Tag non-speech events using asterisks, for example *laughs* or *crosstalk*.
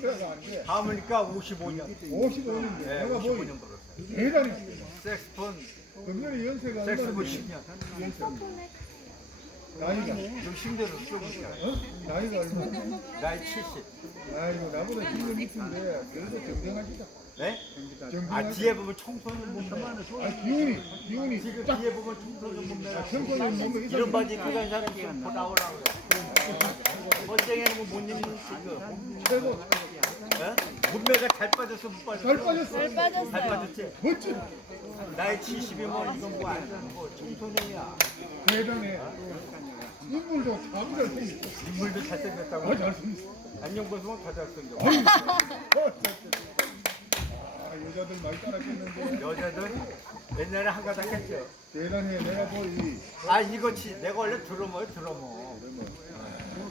다 55년. 네, 보니까 55년. 55년. 네, 내가 55년 벌었어요. 대단히 섹스톤 옛날에 연세가 섹스폰 10년. 아, 연세가 오, 아, 아, 어? 나이가 욕심대로 쏘니까 나이가 얼마 나이 70 아이고 나보다 힘도 있는데 그래도 정정하시다 네? 아 뒤에 보면 총선을 못 하면 아 기운이 기운이 지금 뒤에 보면 총선을 못 내라 총선을 못 내라 이런 바지 표현하는 게 나오라고 그래 뭐못 입는 최고. 몸매가잘 빠져서 못 빠져. 잘 빠졌어. 잘 빠졌어. 잘, 잘 빠졌지. 멋진. 나이 70이면 이건 뭐 아니고 청소년이야. 뭐. 아, 뭐. 대단해. 어, 뭐. 인물도 잘생겼다. 아, 인물도 잘생겼다고. 안녕 보수만 다잘생어아 여자들 많이 따라했는데 여자들 *laughs* 옛날에 한 가닥 했죠. 대단해. 내가 뭐이아 이거지. 내가 원래 드러머요 드 드러머. 대단해.